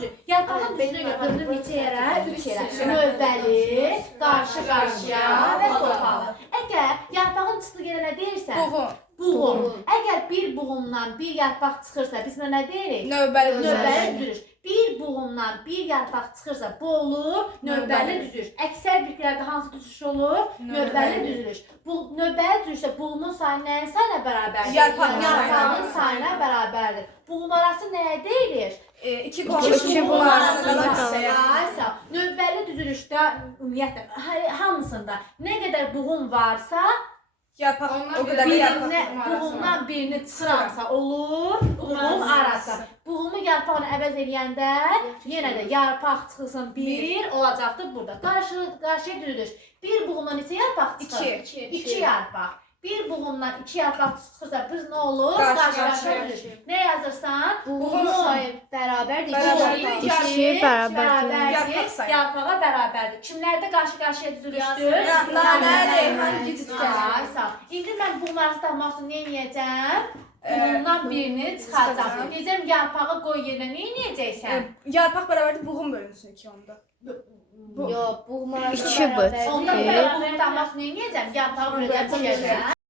düzü. Yarpağın düzünü götürülür neçə yerə? 3 yerə. Növbəli, qarşı-qarşıya və topalı. Əgər yarpağın çıxdığı yerə nə deyirsən? Buğum. Əgər bir buğumdan bir yarpaq çıxırsa, biz buna nə deyirik? Növbəli düzülüş. Bir buğumdan bir yarpaq çıxırsa, bu olur növbəli düzülüş. Əksər bitkilərdə hansı düzülüş olur? Növbəli düzülüş. Bu növbəli düzülüşdə buğumun sayı nəyin sayına bərabərdir? Yarpağın sayına bərabərdir. Buğum arası nəyə deyilir? İki buğum arasında növbəli düzülüşdə ümumiyyətlə hamısında nə qədər buğum varsa, yarpaq o qədər buğumdan birini çıxıramsa olur, buğum arası. Buğumu yarpaqla əvəz edəndə yenə də yarpaq çıxılsın bir olacaqdır burada. Qarşıya düzülüş. Bir buğumdan neçə yarpaq çıxır? 2 yarpaq. Bir buğumdan 2 yarpaq çıxırsa biz nə olur? Qarşı-qarşıya düzülüş. Nə yazırsan? Buğum sayı bərabərdir. 2 bərabərdir. Yarpağa bərabərdir. Kimlərdə qarşı-qarşıya düzülüşdür? Nanə, reyhan, giciklər. İndi mən buğum arası tapmaq üçün nə edəcəm? Buğumdan birini çıxacaq. Deyəcəm yarpağı qoy yerinə, nə edəcəksən? Yarpaq bərabərdir, buğum bölünsün 2 onda. Yox, buğum arası İki bu. bərabərdir. Ondan buğum tapmaq üçün nə edəcəm? Yarpağı böləcəm.